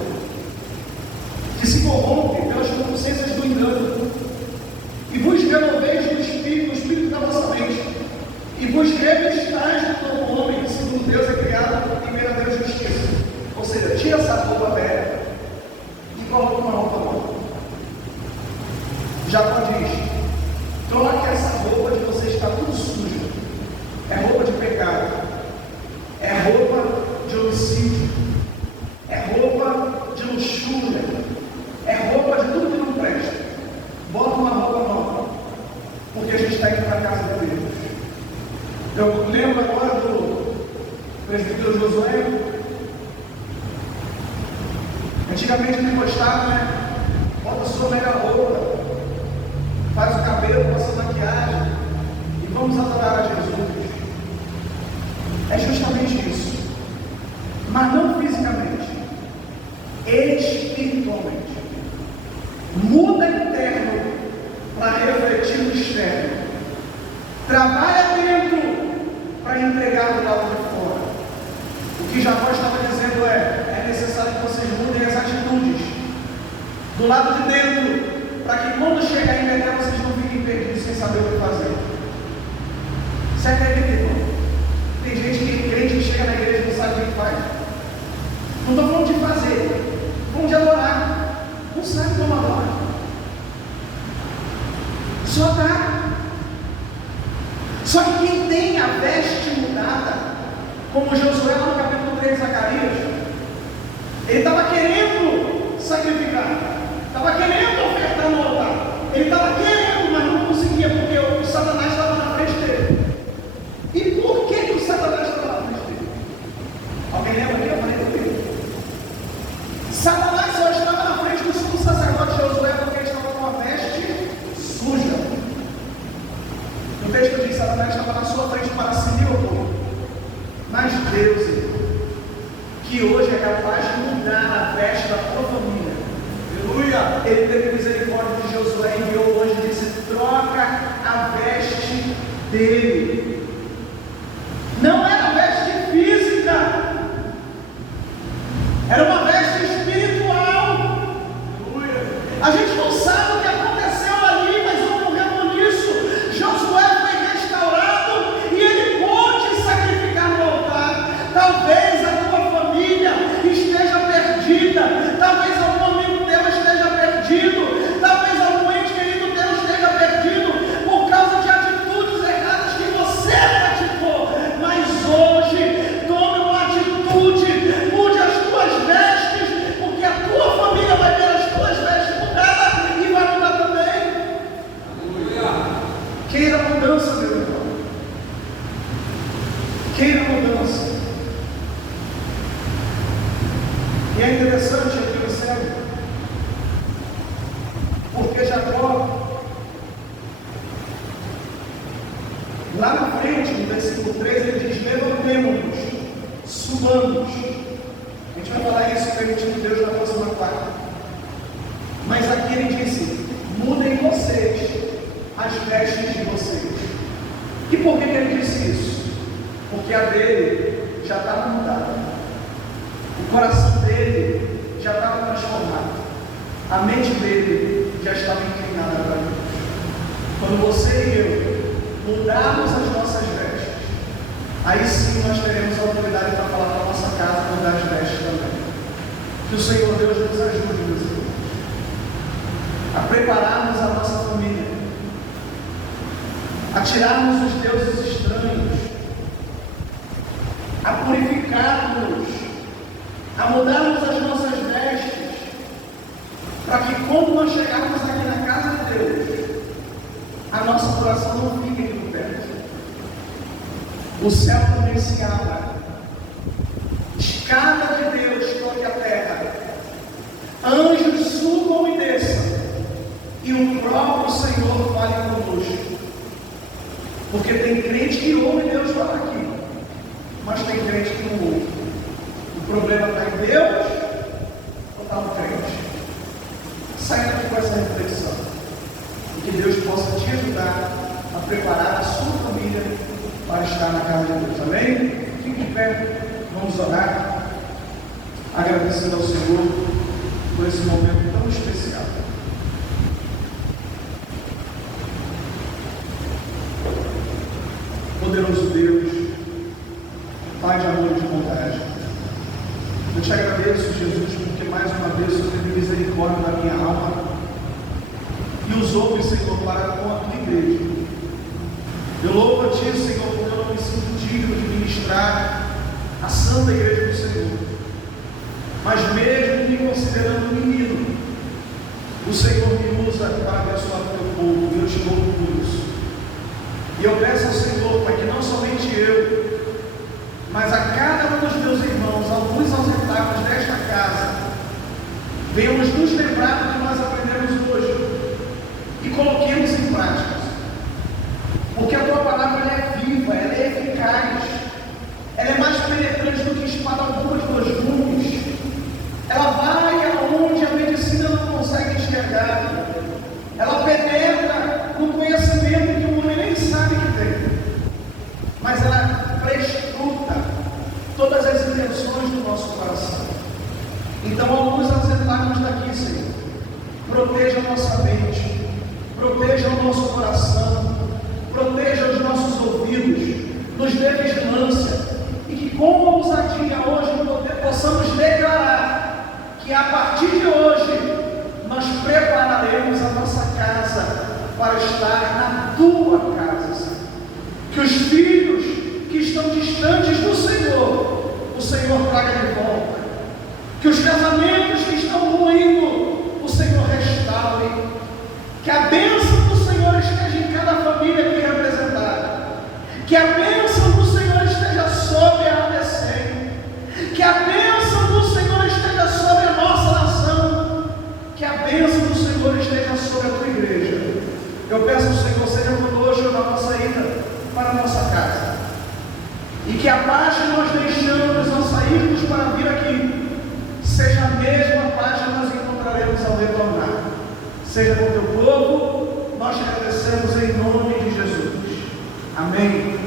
que se corrompe pelas concupiscências do engano, e vos renoveis no espírito da vossa mente, e vos revestais do novo homem, que segundo Deus é criado em verdadeira justiça. Ou seja, tira essa roupa velha e coloca uma roupa nova. Jacó diz: troque essa roupa de você, está tudo sujo. É roupa de pecado, é roupa de homicídio, é roupa de luxúria, é roupa de tudo que não presta. Bota uma roupa nova, porque a gente está indo para a casa de Deus. Eu lembro agora do presbítero Josué. Antigamente ele gostava, né? Bota a sua melhor roupa, faz o cabelo, passa a maquiagem e vamos adorar a Jesus. É justamente isso, mas não fisicamente, espiritualmente. Muda interno para refletir o externo. Trabalha dentro para entregar do lado de fora. O que Jacó estava dizendo é necessário que vocês mudem as atitudes do lado de dentro, para que quando chegar em Betel vocês não fiquem perdidos sem saber o que fazer. Você acredita, irmão? Tem gente que crente que chega na igreja e não sabe o que faz. Não estou falando de fazer, falando de adorar. Não sabe como adorar. Só dá. Só que quem tem a veste mudada, como Josué lá no capítulo 3 de Zacarias, ele estava querendo sacrificar, estava querendo ofertar no altar, ele estava querendo, mas não conseguia, porque o Satanás estava na frente dele. E por que o Satanás estava na frente dele? Alguém lembra aqui? Eu falei comigo. Satanás só estava na frente do sumo sacerdote Josué porque ele estava com uma veste suja. O texto diz: Satanás estava na sua frente para se lhe opor. Mas Deus, que hoje é capaz de mudar a veste da tua família, aleluia, ele teve misericórdia de Josué e enviou hoje e disse: troca a veste dele. Não era veste física, era uma veste espiritual. Aleluia. A gente não sabe o que aconteceu ali, mas ocorreu nisso. Josué foi restaurado e ele pôde sacrificar no altar. Talvez a tua família esteja perdida, talvez algum amigo teu esteja perdido, talvez algum ente querido teu esteja perdido por causa de atitudes erradas que você praticou. Mas hoje, tome uma atitude, mude as tuas vestes, porque a tua família vai ver as tuas vestes mudadas e vai mudar também. Aleluia. Queira mudança, meu irmão. Queira mudança. E é interessante aqui, percebe? Porque Jacó, lá na frente, no versículo 3, ele diz: levantemo-nos, subamos. A gente vai falar isso permitindo Deus na próxima quarta. Mas aqui ele disse: mudem vocês as vestes de vocês. E por que ele disse isso? Porque a dele já estava mudada. O coração dele já estava transformado. A mente dele já estava inclinada para Deus. Quando você e eu mudarmos as nossas vestes, aí sim nós teremos a autoridade para falar para a nossa casa mudar as vestes também. Que o Senhor Deus nos ajude, meus irmãos, a prepararmos a nossa família, a tirarmos os deuses estranhos, a purificarmos, a mudarmos as nossas vestes, para que quando nós chegarmos aqui na casa de Deus, a nossa coração não fique aqui no perto. O céu também se abra, escada de Deus toque a terra, anjos subam e desçam, e o próprio Senhor fale conosco. Porque tem crente que ouve Deus falar aqui, mas tem crente que não ouve. problema está em Deus ou está no crente? Saia daqui com essa reflexão. E que Deus possa te ajudar a preparar a sua família para estar na casa de Deus. Amém? Fique de pé, vamos orar, agradecendo ao Senhor por esse momento tão especial. Poderoso Deus, Pai de amor e de bondade, eu te agradeço, Jesus, porque mais uma vez o Senhor teve misericórdia da minha alma e usou-me, Senhor, para com a tua igreja. Eu louvo a Ti, Senhor, porque eu não me sinto digno de ministrar a santa igreja do Senhor. Mas mesmo me considerando menino, o Senhor me usa para abençoar o teu povo, e eu te louvo por isso. E eu peço ao Senhor para que não somente eu, mas a cada um dos meus irmãos, alguns ausentados desta casa, venhamos nos lembrar do que nós aprendemos hoje e coloquemos em prática. Porque a tua palavra ela é viva, ela é eficaz, ela é mais penetrante do que espada alguma de dois gumes. Ela vai aonde a medicina não consegue enxergar. Ela penetra no conhecimento que o homem nem sabe que tem. Mas ela prescruta todas as intenções do nosso coração. Então, ao nos ausentarmos daqui, Senhor, proteja a nossa mente, proteja o nosso coração, proteja os nossos ouvidos, nos dê vigilância, e que com ousadia hoje possamos declarar que a partir de hoje nós prepararemos a nossa casa para estar na tua casa, Senhor. Que os filhos que estão distantes do Senhor, o Senhor traga de volta. Que os casamentos que estão ruindo, o Senhor restaure. Que a bênção do Senhor esteja em cada família aqui representada. Que a bênção do Senhor esteja sobre a ADC. Que a bênção do Senhor esteja sobre a nossa nação. Que a bênção do Senhor esteja sobre a tua igreja. Eu peço ao Senhor, seja conosco na nossa ida para a nossa casa. E que a paz que nós deixamos ao sairmos para vir aqui, seja a mesma paz que nós encontraremos ao retornar. Seja com o teu povo, nós te agradecemos em nome de Jesus. Amém.